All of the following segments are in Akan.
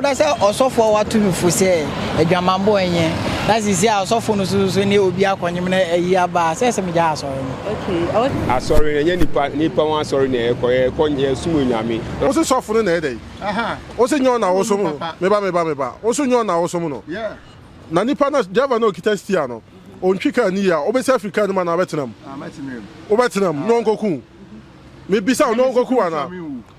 Oh, that's also for what to for say. A Jamambo and that's easy. Also for no so near Ogyaba Ogyaba. Says me just sorry. Okay. I sorry. Any nipa one sorry. Ne konye sumu nyami. Also soften na day. Also nyon na also meba. Also nyon na also no. Yeah. Na nipa na Java no kitastia no. Ontwika ni ya obese Africa no na betenam. Obetenam no nkoku. Me bisa no nkoku ana.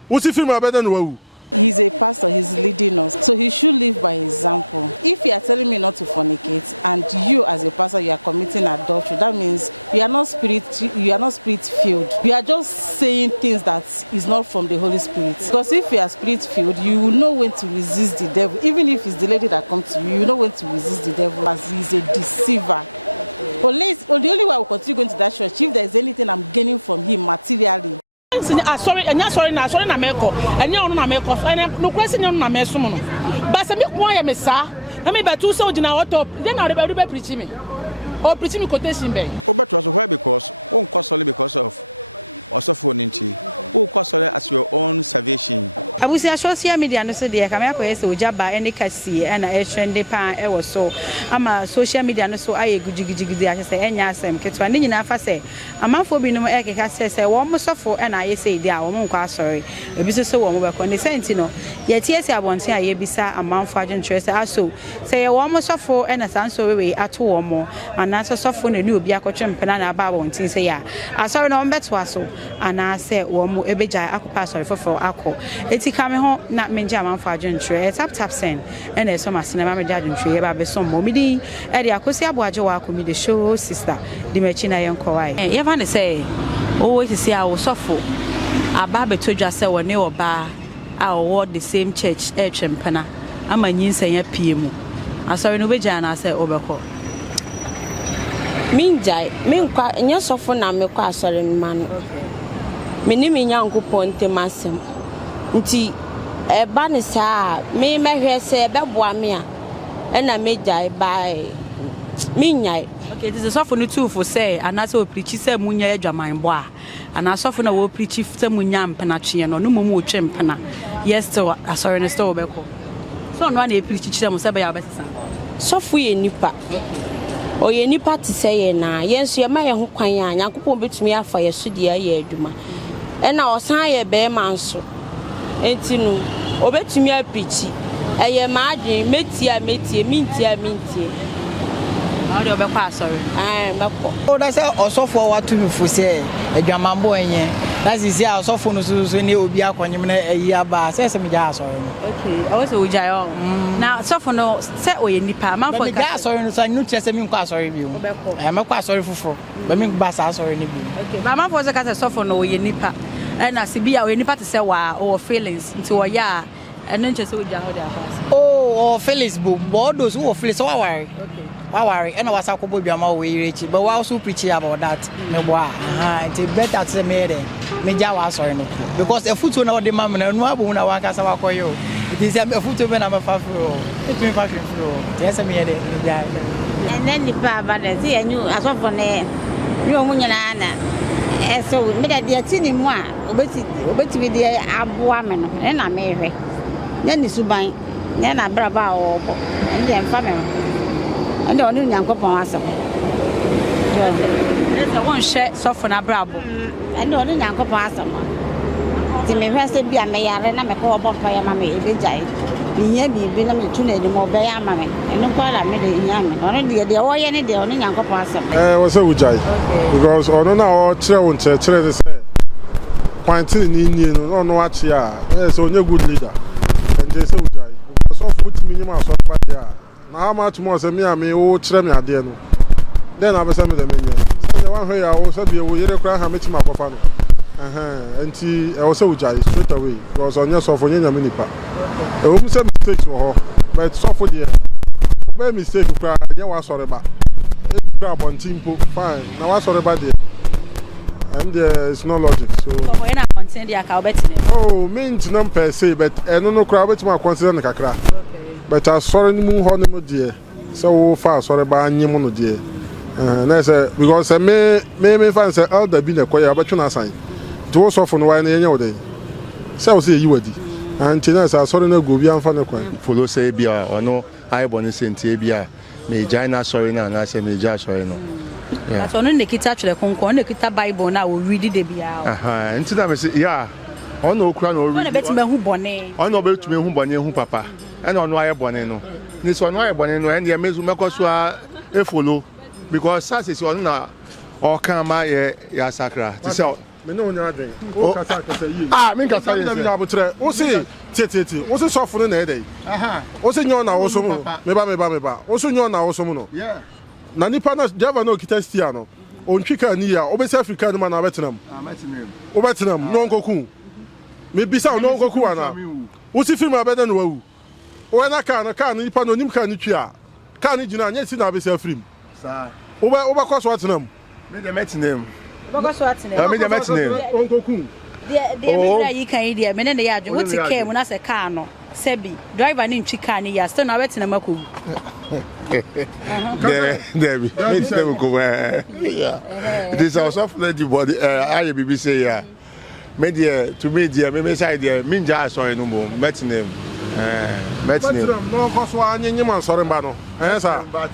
Usi film abeda no wawu. He's a pastor, he's leading us. So he should live by example. If you are telling me not to fornicate and you as a pastor you are committing adultery, that means you are not spirit-filled. You are just saying things that is not from the Holy Spirit. Because if you are spirit-filled, you will know when to resist the devil. Even if it's the lady that comes to you, you know when to resist the devil as he's a deceiver. The only way I will continue going to that church if there is anything I'm gaining from him materially. Sorry na meko enya onu na meko no kwesi nya onu na meso no ba se me ko ya me sa na me betu so gina hotop then na be preach me or preach me quotation be obeto so why because won kwasole because of osofo ninti who kwasole as your own salvation. Abusia social media no so dey ka me akoye se Ogyaba ene kasi na e trend pa e wo so ama social media no so aye gugigigigi a se enya asem ketwa ne nyina fa se amanfo bi no e keka se wo mo sofo na aye se dey a wo mo nkwa sorry ebi so wo mo be ko ne senti no ye tie se abonten aye bisa amanfo adwentre se aso se ye wo mo sofo na sanso we ato wo mo ana so sofo na ni obi akotwempena na aba abonten se ya asori no mbeto aso ana se wo mo ebeja akopa sorry fofo akọ eti kame ho na menje amanfo adwentre tap send na eso masene ma meja adwentre ye ba be so mo mi di e de akosi aboaje wa ko mi de show sister di mechi na yen ko wai ye fa ne say o we see a wo sofo aba betodwa se wo ne oba a wo the same church e twempena ama nyinsan ya pie mu asori no beja na se obekọ minjai minkwa nya sofo na mekọ asori man meni minya nkopɔ ntemasem nti eba ne saa me mehwe se beboa me a na mejai bai minyai. Okay, this is sofo no too for say anase o preach say munya adwaman bo a ana sofo na wo preach say munya mpena twe no no momu o twe mpena yes to asori ne store obekọ so no na e preach say mo say be ya besesa sofo ye nipa oye nipa te say ye na yenso ye ma ye ho kwan a Nyankopɔn betumi afa ye so de ye adwuma ena osan ye be manso enti no obetumi apichi eye ma adwen metie mintie how do obekọ asori meko Oh, that's also for what to for say a Jamambo enye that's easy also for no so near Ogyaba Ogyaba says me just sorry. Okay, I was Ogyaba now sofo no say oye nipa man for gas sorry no say no chese me nkwa sorry bi o e me kwa sorry foforo ba me ba sa sorry ne bi okay ba man for say ka sofo no oye nipa na sibia oye nipa to say wa or feelings nti wo ya eno nche say Ogyaba dey pass oh feelings bo those who feelings so worry okay why worry and was akobo biama we reach but we also preach about that me boa it's better to me there me ja wa sorry no because a foot na the mam na no abu na wan kasa wakoyo it is a foot be na me fa fro it me fa fro yes me there me ja and then the baba dey see you asofo ne ni o munyana na so me da dey tini mu a obeti bi dey aboa me no na me hwe na ni suban na braba o bo and then fa me and the only Nyankopɔn asem there's a one share sofo na brabo and the only Nyankopɔn asem ti me hwe se bia me yare na me ko obo fa ya ma me ebejai binya bibi na me tu na edim obe ya ma me eno ko la me de nya me ono de wo ye ne de only Nyankopɔn asem wo se ujai because ono na o kire won kire de say point ni no no achi a so onye good leader and they say ujai so for put minimum so ba dia na how much more say me o kire me ade no then I be say me de menye say one hwe ya o say be wo yere kra ha metima akofa no enti e wo say ujai straight away because onye so for nyanya me nipa e wo say mistakes wo ho but so for there be mistake kra nya wa sorry ba e kra bontimpo fine na wa sorry ba there and there is no logic so when I consider the account oh means no per se but no kra betima consider na kakra but I sorry mu ho no there so wo fa sorry ba anyim no there na say because me fan say elder bi na koya ba twena sign to so for no why na nya wo dey say wo say yi wadi And China is a sorry no go be and fan kwan. Follow say bia ono ai boni senti bia me China sorry na na say me ja sorry no. Yeah. That's ono nekita chule konko ono nekita Bible na we read the bia. Nti na me say yeah. Ono okura no read. Ono betime hu bone. Ono betime hu bone hu papa. And ono ai bone no. Ni so ono ai bone no and ye mezu mekoso a e follow because says ono na o kan ma ya sakra. Ti say me no nya adwen o kasa yi me kasa yi na abotre o se tete o se sofo no na e dey o se nyo na wo so mu me ba o se nyo na wo so mu no na nipa na driver no kita stia no o ntwika ni ya o be se Africa no ma na betenam o betenam no nkoku me bisa no nkoku ana o si film abeda no wawu o na ka no nipa no nim ka ni twia ka ni gina anya si na be se film sa o ba kwaso atenam me de metenem Bogoso atene. Me de metenem onkoku de me yi kan ide me ne ya adwo wo ti care mu na se car no sebi driver ni ntwi car ni ya still na wetina makogu Debbie, it's never go where. It is also for the body. I be say yeah. Media to media, me say there. Minja sorry no more. Met name. No cause one any man sorry bano. Sir. But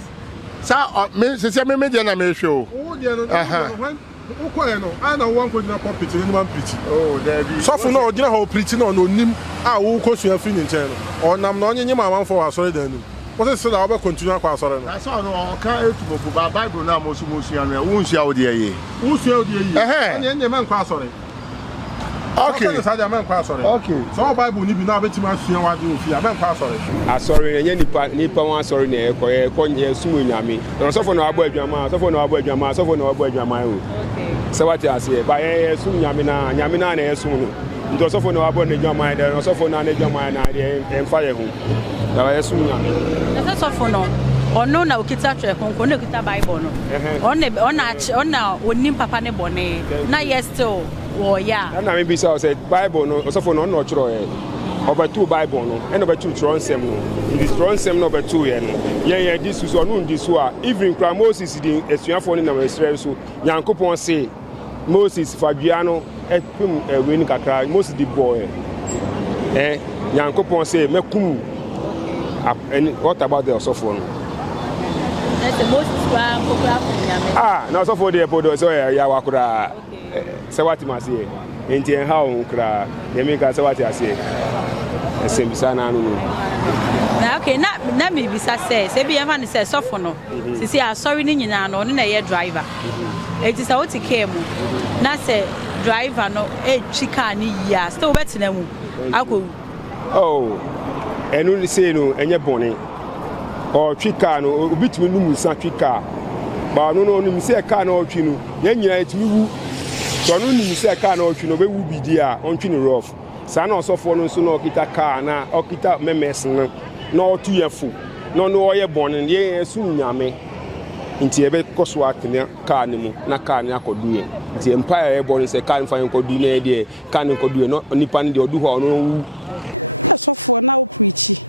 sir, me say me media na me show. Oh, dear no. Ukweno, I know one could not pop it in one preach. Oh, Debbie. So for no, you know how preaching on no nim. I will cost you a free in channel. Or nam no any man for us sorry then. What is I will continue kwa sorry. I saw no can to for Bible na mo and won sia o de ye. Who sia o de ye. And any man kwa sorry. Okay. Okay. So Bible ni bi na betima sua wa de ofia man kwa sorry. Asori enye nipa wan sorry na e sumu nyame. No so for no abo adwama, so for no abo adwama, so for no abo adwama o. Okay. So what you say? Ba sumu nyame na na e sumu no. Nto so for no abo na adwama de, no so for na adwama na de emfa ye hu. Da e sumu nyame. Na so for no ono na okita twa konko na okita Bible no. Ona onim papa ne bone. Na yes still oh yeah. And I be say Bible no so for no chro e. Over 2 Bible no and over 2 Tronsem no. In this Tronsem number 2 ye no. Ye this so no this so even Moses di esuafo ni na Israel so Yankopon say Moses Fabiano epim weni kakra Moses di boy. Yankopon say mekum and what about the osofo no? That's the most kokra na osofo dey podo so ya wakura. Say what you must say. Enti en ha on kra. Ye me ka say what you say. Esem bisa na no. Na okay na me bisa say be ever say sofo no. Sisi asori ni nyina no na ye driver. Eti say what came na say driver no chika ni ya still betina mu. Ako. Oh. Enu ni say no enye bone. O chika no obitimi nu musa chika. Ba no ni say car no twi no. Ye nyina etimi wu. So no ni say car no twi no be wu bidi a on twi no rough. Sa na osofo no so no kita car na okita memes no na otu yefu. No oye bone ye esu nyame. Nti ebe koso atene car ni mu na car ni akodu ye. Nti empire e bone say car nfa nkodu na e de car ni nkodu ye no nipa ni de odu ho no wu. Osofo na o preach.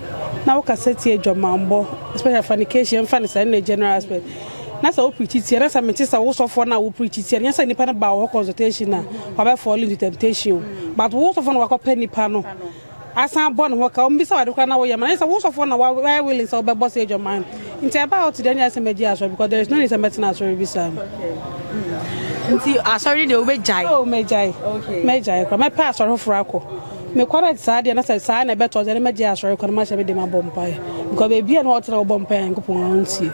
Na wo kaseti edwamambo especially fornication fan is in the general aspect. Na so preach it na sa meti sa wo sofo na wo preach it na sa nipa na ba wo consultation na wa ba fall into temptation but wo sofo na wa ko nipa no asan born ho ka o mbisa wa de kwa na wo yama na sa wo sofo na wa willing so be boss age of man into about the any as media so because there is no need to metina so bisa nti sorry de obejai oh mejai okay mejai kwa me pa sorry for akọ me correct sad na say sad na beto ze me dia sorry kwa ma she be de ma bompa because baby na what na bompa nkopon anti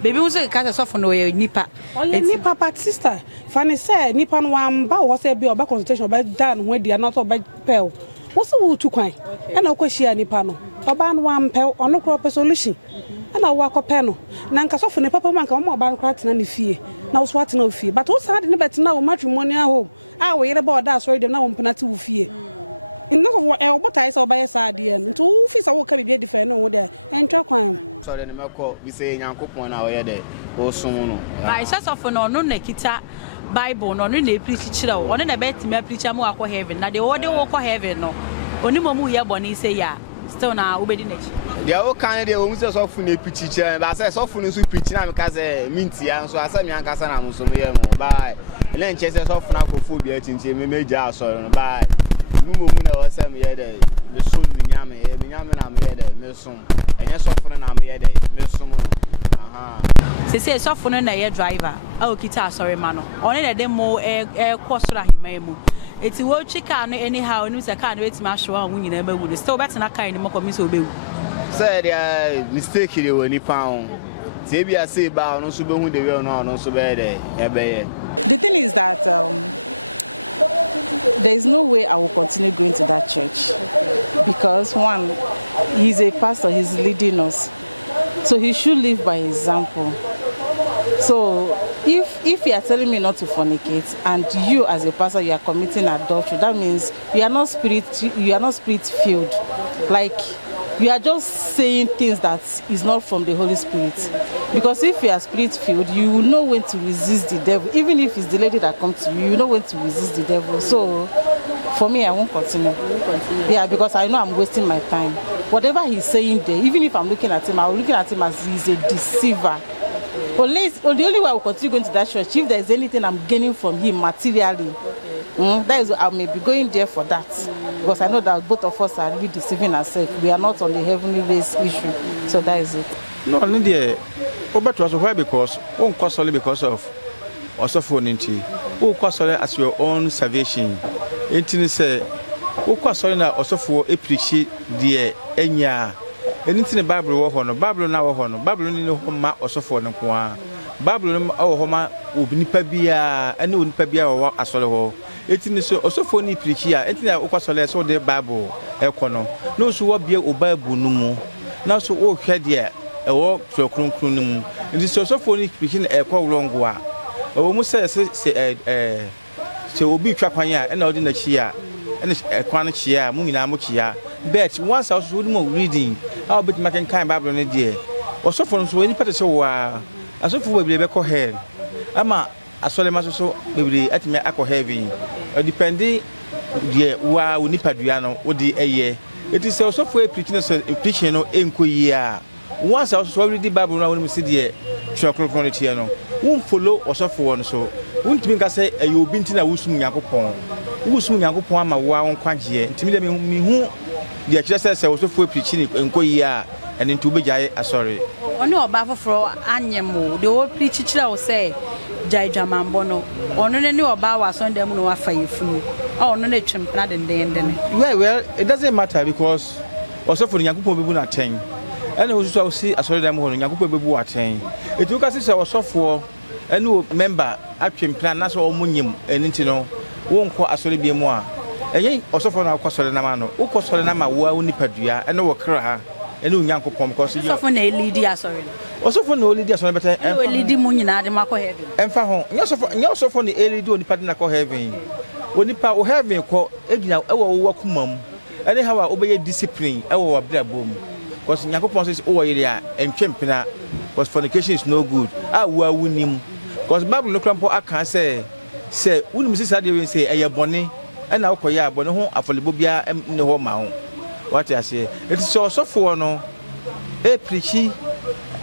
baby wo say ka sofo no ye nipa nipa part sister fani say nipa no amba wo say be oba consultation oba dan ho dia not oba pel wo say wo tu kwan e na ko hia nipa no oba no ampel ono kro solution e na wo akopɛ no na nka sofo ne papa man ka mo oba nkra tena ne fie na wo so atena wo fie but wo sad ne betina wo matrimonial home a wo yere ba oda sorry dem na wo mpena te wo fie enough of what I saw by a side and two fees I will be different over there and track one. So then we say Yankopon now there or soon. I said of no nekita Bible no ne preach chiro one na bet me preacher mo akọ heaven na de order wo kọ heaven no oni momu ye boni say ya still na obedi nechi. They all kind of omu say so fu na preach chiro but say so fu no so preach na me ka say minti ya so asa me anka sa na mo so me ye mo bye ele nche say so fu na kofu bi atintie me meja so no bye numu na wasa me yede me so me nyame na me yede me so enye sofo na me yede me so no aha se sofo no na ye driver a okita asori ma no one de mo kwosoro ahima mu eti wo chika no anyhow no se car no etima ahwo a wunyina mawu no still better na car ni makomi so bewu say there mistake dey woni pound say bia say ba no so behu de we no so be dey ebe. The thing is that there is no way I will continue going to that church because one, he's a pastor, he's leading us, so he should live by example. So if you are telling me not to fornicate and you as a pastor you are committing adultery, that means you are not spirit-filled. Like you are just saying things that is not from the Holy Spirit. Because if you are spirit-filled, you will know when to resist the devil. Even if it's the lady that comes to you, you know when to resist the devil. So for me, I won't continue. Yeah, because I know I'm wasting my time. Whatever he's saying there, even if I'm looking at him, I'm looking at him as he's a deceiver. The only way I will continue going to that church, if there's anything I'm gaining from him materially, that is, I may be going there for that. Because I know that both of us are really deceiving ourselves. We are not on the heavenly race issue. So that is it. No, Lydia, but was why because one cost only because of also for ninety. Who cost only as your own salvation. Eighteen say, who cost only also for a preachy dear Enya. Anything the Bible war on, Bible now on, Bible in the home also for them. Bible our home will be Pabia, and no Pabia or what I saw. Eighteen is also for any preacher, anything that was so the Bible, Econo. No, so what be a Bible no more. Now so all head here. A walk to a crunum. It is also funny speaking a quite long while. Almost say, be trapanya and out in the chia and a quantity chia, Mumina Muchia. Bet once I was more reading, I'll bet making kind Bible in a day. Or so for so any part so while. As if we will be back head. Ama, I saw them also maybe at me aqua heavy. Depending, dear, wow, Nipadriano, or the a year. It is also for a preaching or inquiry. Once I was already Bible now when we see the chocolate quantity, won't follow or suffer one so. Won't think I say you've been to a Wusum Yakupon. Wusum Yakupon, my wow, quantity, to me who the exercise was for preaching in Koya and into Bejay, sorry. Oh no, Baffa for Anyamo, the old preacher will say, Jai Jamambono, or no new about was on them no affair flu. Oh, no, they not in the end. Well, it doesn't matter because also for the Yakupo people at 10. And also see as well them on Yakupo Bebu attain. It took us our software and no member action plan that's all munium and intino won't call as well be more. And also for our Cosolanamano, who Cosolanama were only Padria and no cra and no Yanko Pom because you for Lydia, sorry. Also for no Lydia, so better and Lady Munina, the Marco Heaven. And for home, also for the early do the Padinaco Heaven. When the power having called Edna, our work mum, and how I obey discipline, our black boom. Because Yakupon says, oh, area and champion, because fornication is no good. I will win him. Because Bible no crampo, I can't say, when Mrs. Adrian say, a bonny, and I'll call ya, but no, I for the Bobia and the home mount. What I say, it is also for no, a preachy,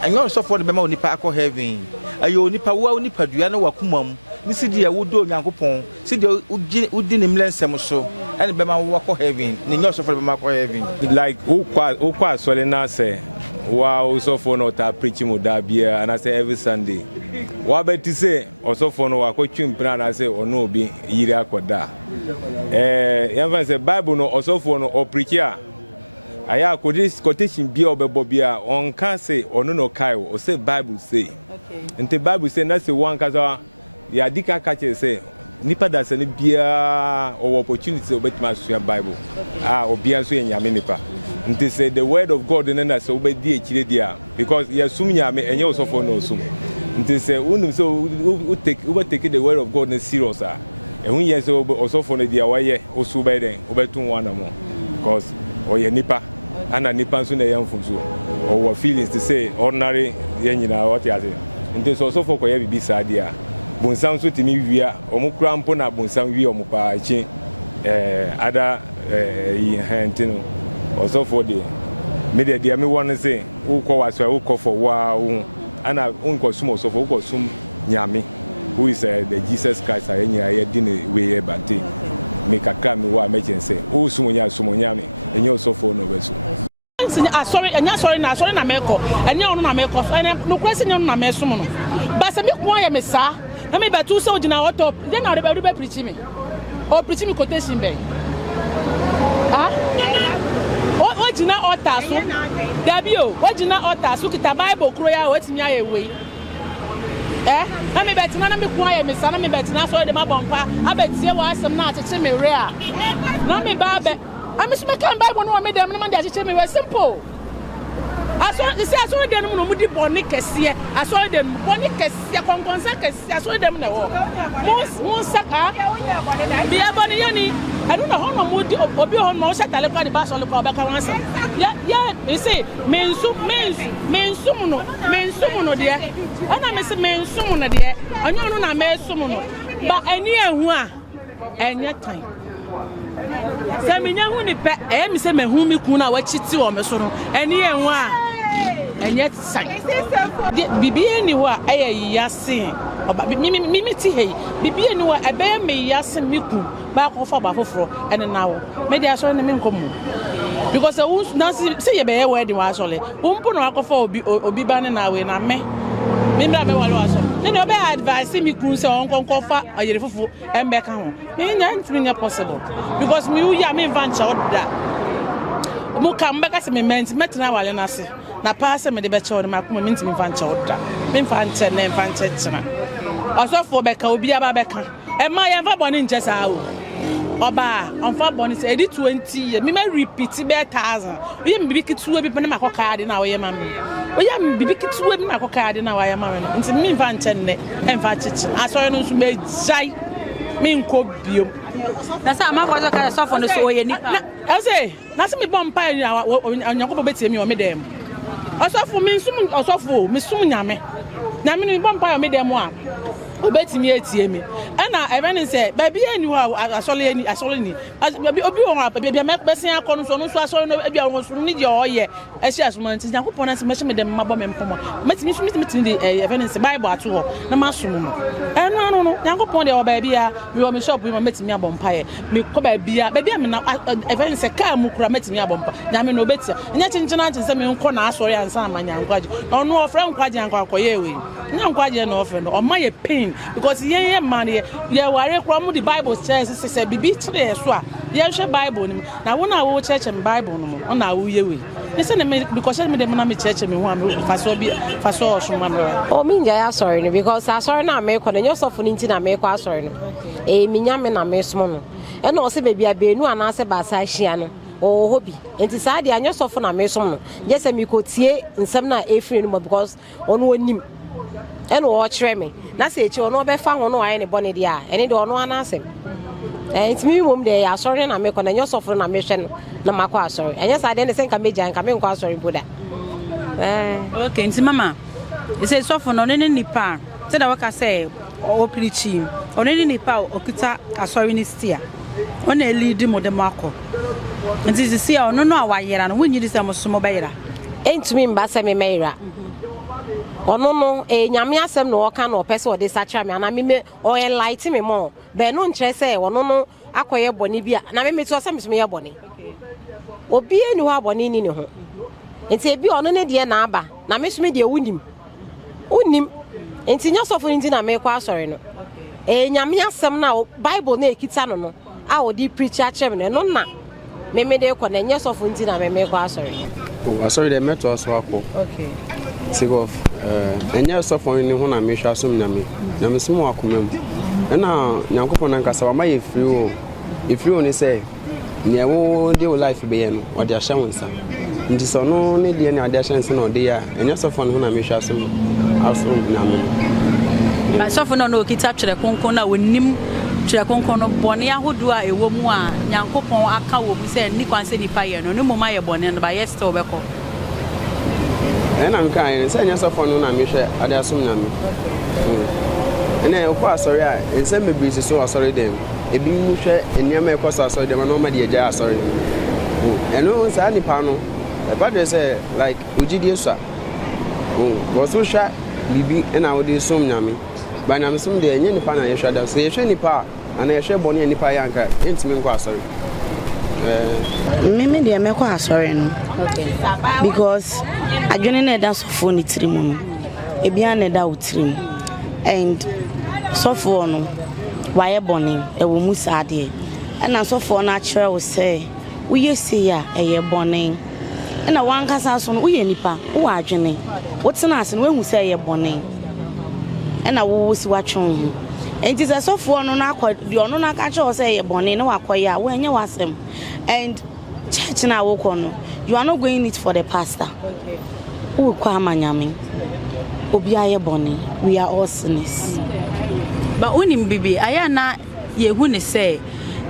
and also for the Bemo Nipaco having a yo Nipa, Nipa, Diana Wakumum, this is the wood do Yakupon, see the Udin Lens Samoso. And Bema walk heaven, Ninyo for Bema heaven. Like Ukwa Solena say, wow, also for not a preaching with that beer, and I say every Sunday. What about to say, also for no a coaching plan, I say, or no be Ira Koda. Even say Bible no also for no or preacher. I could this quotation be or Bobia on can say or no Kyle or say Bible say. Okay. And the Bible say that's the one because the Adika catcher say. Nipa da se ne bia or opportunity obetuma so Bible or bia so nyame nipa nti say the word of God na so obedi ekire dia because yasum nyame enye osofo no osum nti say unum so we take the word of God na serious ehun yes so osofo no dia waye osu be den obetun wana mo because oye nipa ana nipa so na yamfun so or feelings to say ordinary yen nyina what you say nti so osofo koye bibi sa dia Bonsam so timi wia omukura mpo na bonsam wia omupa chi ada yi hantino also for the media dia me won say wo ko waso wo ko for wa wo ana unko sum so for wo sum nyame who is the Jesus Christ ayenya ye di ne we ye bante me kakra me wa me say o sumunya me enye osofo no beso sorry na meko enye onu na meko no kwesi nye onu na mesom no ba se me kwa ya me sa na me betu se ogina hotop then na be preach me o preach me quotation be ogina altar so dabio ogina altar so kita bible kro ya otimi ayewe na me betina na me kwa ya me sa na me betina so de mabompa abetie wa asem na acheche me re a na me ba be amisu me kan bible no me dem na de acheche me we simple aso dem no mudi boni kese aso dem boni kese konkonsa kese aso dem na wo mo saka bi aboni yani anu na hono mudi obi hono mo shatale kwa de ba so le kwa ba ka wansa ya you see mensu no de ana me se mensu no de anyo no na mensu no ba ani ehu a enye tan se menya hu ni pe mi se mehu mi kun na wa chiti wo me so no ani ehu a enye san bibi eni ho a ayi yasin oba mi ti hei bibi eni ho ebe me yasin mi kun ba ko fa ba foforo ene na wo me dia so ne me nkomu because na say ye be ye wedding wa so le umpu na akofa obi ba ne na we na me bra me wale wa so ne obe advice mi kun se on konkofa ayere fufu embe ka ho me nya ntimi nya possible because me uya me vancha oda mu ka mbeka se me metina wale na se na paase me de be che o ma kuma me ntimi vancha oda me vancha na vancha china osofo be ka obi aba be ka e ma ye fa boni nche sa o oba on fa boni se edi 20 years me repeat be 1000 we me bibi kitu bi na makoka de na wo ye ma me oya me bibi kitu bi na makoka de na wo ye ma me nti me vancha ne e fa chichi aso no nso me jai me nko biom na sa ma ko so ka sofo no so ye ni na say na se me bompa onyankopɔ betie me o me dem osofo me nsum osofo me sum nyame na me bompa o me dem a obetimi etie me na even say baby eni ho asole ni obi won baby me besin akọ no so asole no bia won so ni de oye esi asumanti yakopon na se me me dem mabo me mpomo metimi de even say bible ato ho na masum no eno no yakopon de o baby a me o me shop me metimi abompa ye me ko baby a me na even say ka mu kura metimi abompa na me no betia nya chinchina chinse me nko na asore ansa amanya nkwaje ono ofre nkwaje ankwakoye we nya nkwaje na ofre no o ma ye pain because ye man ye ware from the bible says say bibi tire so a ye hwe bible nim na wo na wo church and bible no mo na wo ye we ni say me because me dem na me church me ho am faso so ma me o mi nja ya sorry no because sorry na me ko na nyo sofo ni nti na me ko sorry no mi nya me na me somo no e na o se baby abenu ana se ba sa hia no o hobi enti sa de anyo sofo na me somo no je se mi ko tie nsem na efiri no because ono onim eno o chere me na se echi ono be fa ho no aye ne bone dia ene de ono anasem enti mi mom de ya sorry na me ko na nyo sofo na me hwe no na makwa sorry enye sa de ne se nka meja nka me nkwa sorry boda okay enti mama e se sofo no ne nipa se da waka say o preaching o ne nipa okita asori ni stia o na lead mo de mako enti se sia ono no awayera no wonyi se mo somo bayera enti mi mba se me meira ono no nyame asem no oka no opese ode sacha me ana me o enlighten me more be no nkyere se ono no akoye bone bia na me to asem me ye bone obi eni ho abone ni ne ho enti ebi ono ne de na aba na me so me de unim enti nya sofo nti na me kwa asore no nyame asem na bible na ekita no a odi preacher chem no na me de ko na nya sofo nti na me kwa asore asore de meto so akọ okay take off enya so for ni ho na me hwa som nyame na me sim akomam na nyankopon na nkasa wa maye free o ni say ne wo de life be ye no o de ahya wonsa nti so no ne de ne ade ahya nsa na o de ya enya so for ni ho na me hwa som asom nyame ba so for no kita twere konkon na wonim twere konkon no bone ahodo a ewo mu a nyankopon aka wo mu say ni kwanse ni pa ye no ne mo ma ye bone no ba yes to be ko and I'm kind of saying yourself on a mission. I assume me. And then, of course, sorry, and send me busy so sorry them. A being and near my course, I saw them no matter jar sorry. And no one's any panel. The father say, like, Uji, sir. Was so shy, Bibi, and I would assume Yami. But I'm some day, any panel, you should have say, any part, ana ehwe boni nipa yanka entimi nko asori me dey me ko asori no because adwene na da sofo ni tirimu no ebia na da utirimu and sofo no waye boni e wo mu saade na sofo na kire wo say wo yesi ya eye boni na wankasa so no wo ye nipa wo adwene wo tena ase no hu say eye boni na wo si watwon hu enti se sofo no na akọ di ono na ka kire say eye boni na wakoye a wo enye wasem and church na wo kono you are not going it for the pastor who kwa manyame obi aye boni we are all sinners but unim bibi aya na yehu ne say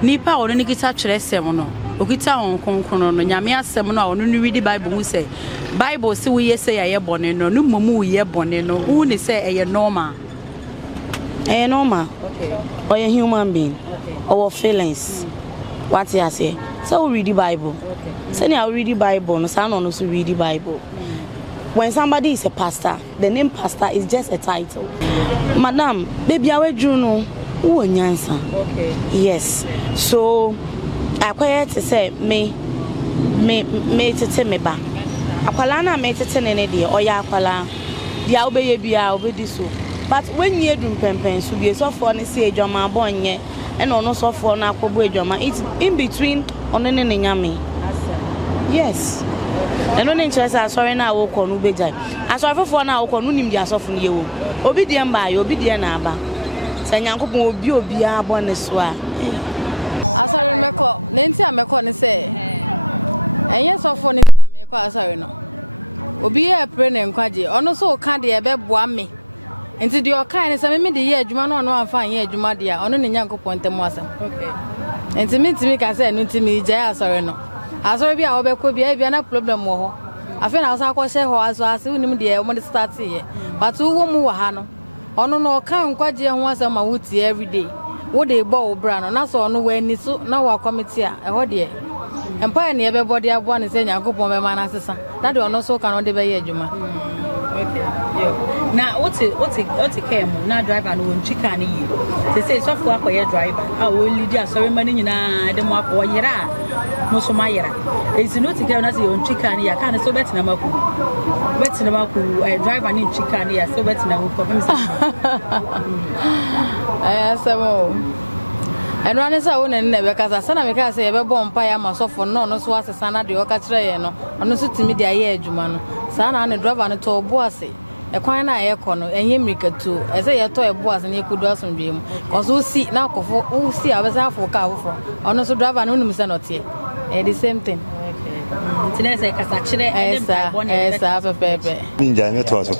nipa ono ni kita kyerɛ sɛm no okita on konkono no nyame asɛm no ono no read bible mu say bible say we say aye boni no no momu we ye boni no who ne say eye normal okay or a human being our feelings what you say so we read the bible say na read the bible no say no so read the bible. When somebody is a pastor, the name pastor is just a title. Madam, baby, I will do no. Okay. Yes. So I quite to say me to tell me back. Akwala me to tell any day or ya akwala. Dia obey bia obey so. But when you do pempen so be so for ni say adwama bonye and ono so for na akobo adwama. It's in between ono ne nyame. Yes. And no interest sorry na wo ko no bejai asorfo na wo ko no nim dia asofo no yewo obi die mba ye obi die na aba sa nyankopon obi abone so a asori meko na nti ameko ne se enye sofo ne na meko asori no obi e pre ne nkwaje ono so ka de ebeboa me nti de o kan ne se me de ye adwuma no ono amfa ye adwuma de a ono ne nyankopon temu asem okay nti mi ka se no nti mi jai asori no asori bia obekọ bia na problem wo ho afi na asa akọ she ho aso ase unim de o mo start here but wo mu wa ha no ono no kan kwaje ho asama wuti every day wo de bo wo bra no na so ono wa ni so na wa committee a ho de empire ne ebe body abo ne se nyankopon be ma na sesa na de ono so kan no de be ye adwuma okay na oti kemu na driver no won chika ne yi se say so for akoye driver a wo lead asori ma ne nyina de mo akọ yera mo so ma yera ezi no ti kemu na se won chika ne ya kan so betina maku driver ne chika ne ya so betina wo problem se asemo eno ane sa wo ne be kasa sana me ka se ye be bo mpa ya masofo no so asesa na de o ka kire ye no ono so timi de aye adwuma no sana na driver no to bo ase ekwan na ye kono enye mirikatu ese ye to ebo ase na ekudu asomdwe mu koso si na akofo o si abesa afo ka afo ono so driver no nim se no te the same thing okay tinese kasa kire esa pepe ninja me to aso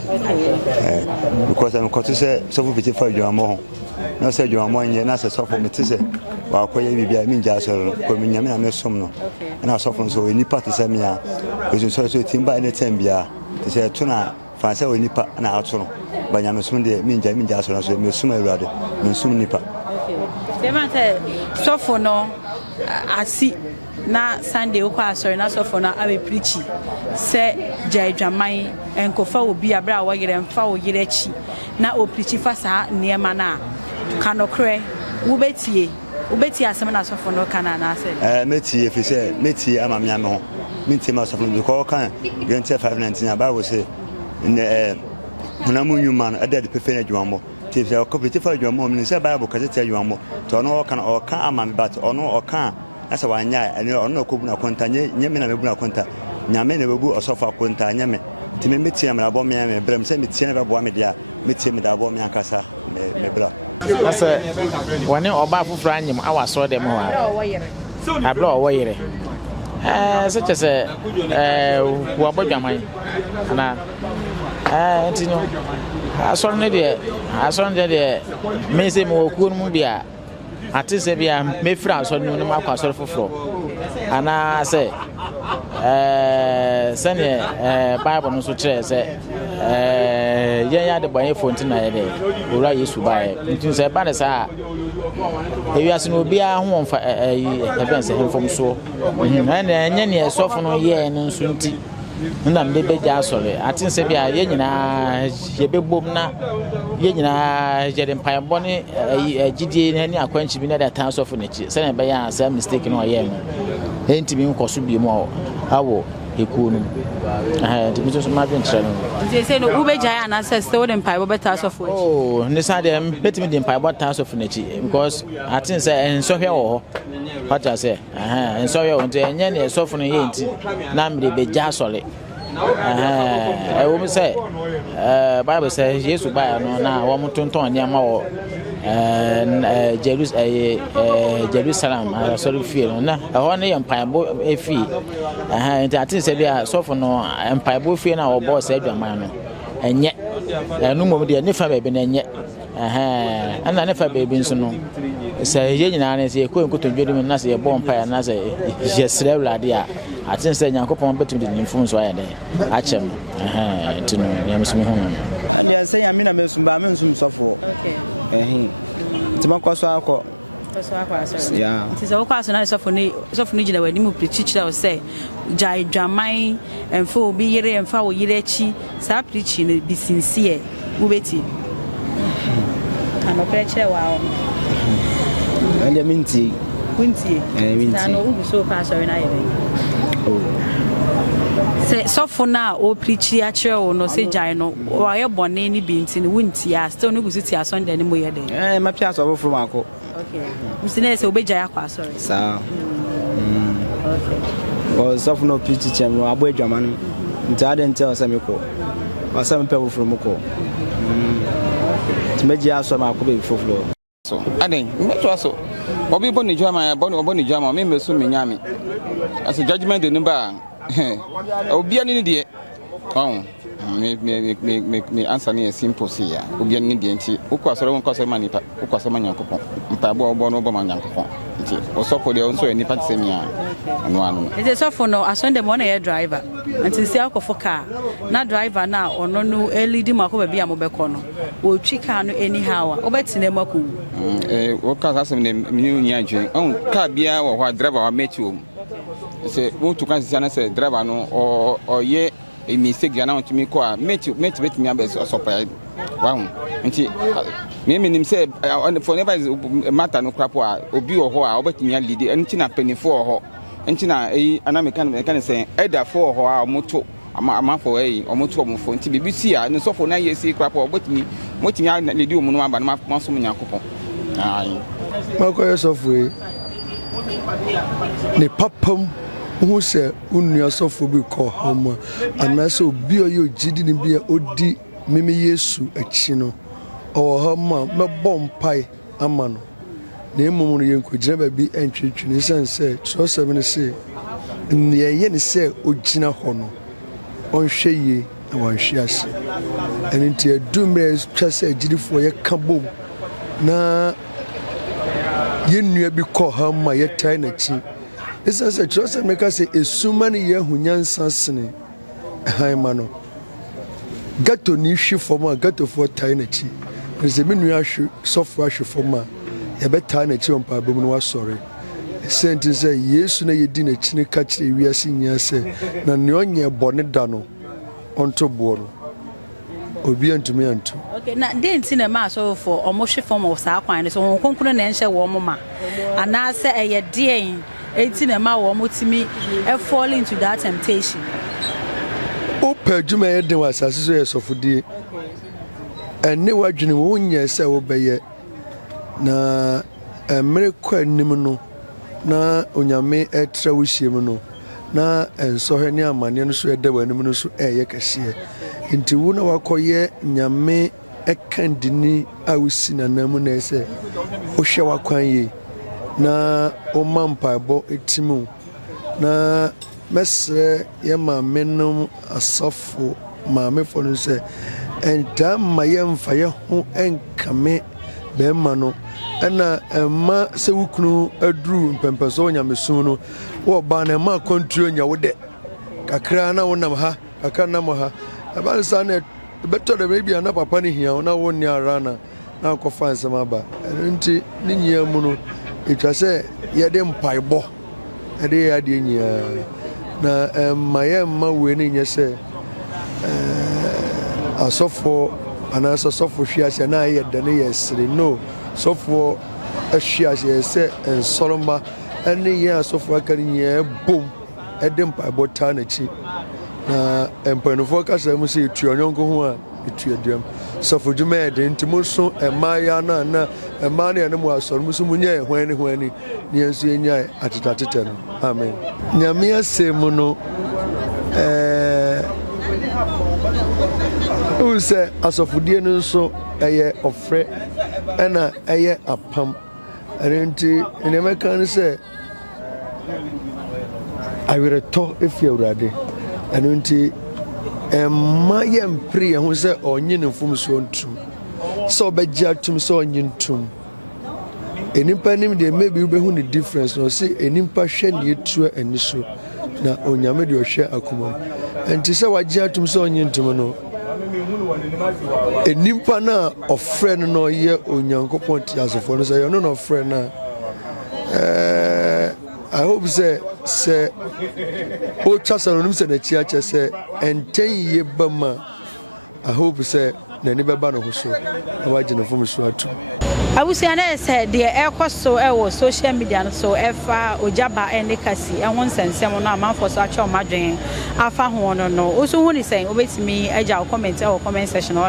because am koto se so fu piti fa dwamo ho na se dwamo nye na se so fu meti se wa koye bibia minja so ko minyame na me som no na so fu so ni party se mia ezu so timba any time bia te se tuna fansa we nipa na atono banya mesum de minja so na so mesum awurade mesum nipa okay demante sofo no asi na Sunday ukwa asori na sofo na abe preach se jaidwaman enkofa obi abra wo yere mfa wo yere chi na o preach fa sa niema na kanokre wo betie asem na sofo no kana na se metie fi se metie amamia me ho mintie ma sofo no ko kan Genesis 5:19 about say munamu human adade pefe na dwammo ti se ko pete fa dwammo mi se Bible ka te dwammo to no kan o kan amam bat ono o kan asa wanya ene ono ko buna konta nyeme na mebuna konta nyame na bebu osofa konta nyame ti me metie amra bo me brem se metie na bebo me dia metie me da bo me akasa me bra asa wani oba fufura anyim awaso dem ho abra o woyere se chese wo abodwaman na ntino asonne de me se mo ku mu bia atise bia me fra asonne no ma kwa asoro foforo ana se sene Bible no so kire se ya de banye fonti na ye de ora Yesu bae ntin se ba ne sa ewiase no bia ho mfa eben se hemfom so na enye ne esofo no ye no so nti na mde beja asɔre atin sɛ bia ye nyina ye bebom na ye nyina je de mpaybo ne gidie ne akwanchi bi na da tan sɔfo n'echi sɛ na be ya sɛ mistake no ɔyɛ no enti bi nkɔso bi mu awo ekuno enti bi so ma dwen kyerɛ no nti sɛ no wo beja ana sɛ still de mpaybo beta sɔfo echi oh ne sa dem betimi de mpaybo tan sɔfo n'echi because atin sɛ ensɔhwɛ wɔ hɔ what I say ensɔhwɛ wɔ nti enye ne sɔfo no yɛ enti na mde beja asɔre wo me say Bible says Jesus buy no na wo mtonton ne ma wo Jerusalem sorry fie no na ho ne empaibo efi enti atin say bia sofo no empaibo fie na wo boss adwaman no enye enu mom de ne fa bebe na enye ana ne fa bebe nso no say ye nyina na say ko nkotodwedi mu na say bo empire na say jesre wlade a atin say Nyankopɔn betum de nimfum so ayɛ dɛ achem ntino yamsumi ho no and say ya me na mesum ba me nsum sɔfo okay tima kwaso akɔ yeah it is all kwaso na sɔfo ni gina wani mu preach kyerɛ wo sɛ jai dwaman emfa obi yere emfa wo yere achi sa preach no bi sincere wo beti ano preach wa and ya minti na no ubi so pa sorry na yebe se sofo na o preach ya kire wo no se jai no wa ye bone ni bi nti ni wunti ya still no gusi ti Sunday ni mo ye den ma pia so from akọ okay msine se obeja ya kwa sorry sa okay o sofo no preach chem no abo adwama no nti ade nti o se me ko o se me pe from ko tmeji aso ma ko be foflo so aden me to aso obi bo ni jama bo ni jama me meso me nyame as a judgment de number obi ani de me answer ne simple see ya obi ani de nti ukwa soro nkwa soro manipa ukwa soro Nyankopɔn mpa bo obo no obo Nyankopɔn nti osofo de onso eni pat se mia anu ite sofo no asonde mo na ye driver nti si akofo car na driver na ono no lead ma ko ba bia mo be ko no o twi car no anyhow obetine mako o ka asem ne mini nya adwen car bia wo ho driver wa mechi o se wo tu kan sia na se driver no o ye e mistake ya na want me ko a mechi betimi abes osopa wa hu nti me nim say for never is matter no crapo a obi wo ho a obetimi lead nti na penifo wo ho nti na ana mekan say either for ho a moto ama for omoto omfo nti bibisi a ne sofo na yesi crapo obetimi lead omu no aba na maso Nyankopɔn ai mako yesofo ne papam who say unua sofo bi ko homa anase obi oyo gidi ni bia odi mimi Yesu achi no o homa mebɔ mpai ama no na emom no yenkogina ba bi antwetwe ne sense so 7 say ne ye ne say ogina hɔ no ɔnhwɛ yi na wanhwɛ ase ɛnti adumre twase agidifo ye ka bom na yenua bi ko homa ye tai na chi esa se trose meka se esuma ne ye hunyansa sene haima no gato ni hwe foma gato fo tai na chi se menu ahwe sofo ahwe foma ye beta na chi ompa bom no wasore senti se Yesu na yedi na chi ne ka kire wiase nya se na ne onye bone da no onto bo no obi antumi antu okay na denti na ma so for omohwe foma wo sa kwan ne so won konkunu na enhye wo moma ana se eye den enti na ma wo motimi fall into that temptation opa djuma ye den wasase so ye sofodie enne wadwene wo nya se wo beye na emre kwa nim no na onyame etra wo hiem no na ensohwe ne amane no so eda wanim no so eye kase nti wo na wakoye nyame ekandini awusi na namu na ese wo hwe wakwan yi na o mampa bo etimu na mesre ye ma menum asafo ma me fo no se enta ma ye mfa ye ho enkame be ma no na ma se wukunu aduru mpempeso nyamesu no wo ba na ma kontro nya wo de kakra na wonam ha aka na mo ha aba sa na beto de maybe na papa ni hia na wo ni arana na ko fanse ma ba nti ni nyia mu no itwa se ye de mpaibo ade ya de nyia na maye ma we ni nye se asofo anasa sofo hwiase na ye de ne yesre no sofo ahwiase se ensoloma ene ye asofo aka ni ye bom edem pa bota na chi na empanufo kasa mu se tuonyonko ho a etuaduam sofo dwuma e de ntimo so emaya na emane ene mu asoro mu so munye hwani ni ensu enya atetatete no amen nyame asemu no use asofodie no nso eye ofre ena eye apam enti ene meka no se awireto efi awurade enti ma yempre ho se onye nfum so ntum so obegya tum so onye ntum enimpa nim de maybe we hu the difference no say enimpa hwe ne etua ani so na onyame de ohwe akoma enti se wagya tum so onye ntum no enimpa na ofre no ye onyankopon ti asofo no say you no ofre na I hope say o chasano nim say na chiache say enten ye bama I hope say na ni beba no ho so na wagye no fom so atu awusia na say de ekoso e social media no so efa Ogyaba ene kasi e won sensem no amanfo so ache o madwen afa ho no oso hu ni say obetimi agya comment e comment section no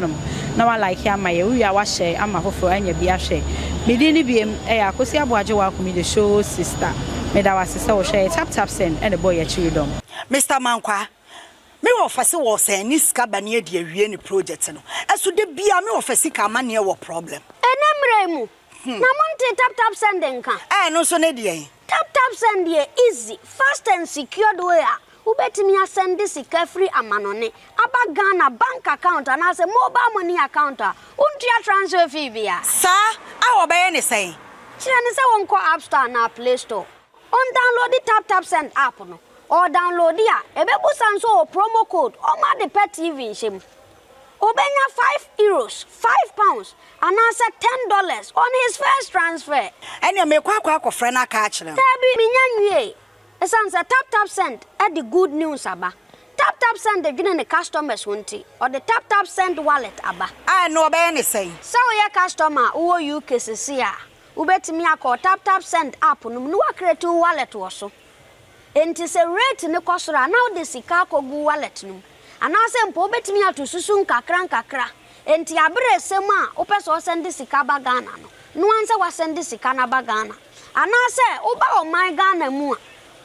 na wa like ya maye wi a wa share ama fofo anya bi a share medini biem e akosi aboaje wa komi the show sister meda wa sister wo share tap send and the boy ya chiridom Mr. Mankwa me wo fase wo say ni sika bane ade awie ni project no eso de bia me wo fase ka mane wo problem enemremu na monte tap send nka no so ne de tap send ye easy fast and secured way ubetimi send sika free amanone aba Ghana bank account and as a mobile money account untia transfer fee bia sa awo be ne say kire ne se won ko App Store na Play Store on download the tap send app no or download ya ebebu sanso promo code o ma de pet TV nshim obenya €5 £5 and answer $10 on his first transfer ene me kwa friend aka akire tabi minyanwie esanse tap send at the good news aba tap send the gina the customers wonti or the tap send wallet aba no be any say so your customer wo UK sisia ubetimi akọ tap send app no no create wallet wo so enti se rate ne kosora now the sika kogu wallet no anase mpo ubetimi atosusu nkakra enti abre sema opeso send sika ba Ghana no anse wa send sika na ba Ghana anase oba o my Ghana mu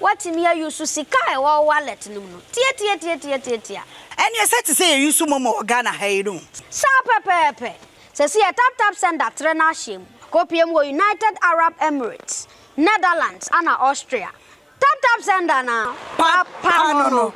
watimi use sika e wo wallet no tie eni set say use momo Ghana hayiru sa pepepe se si tap send that trainer shim Kopiem wo United Arab Emirates, Netherlands, and Austria. Tap send na. Papa no.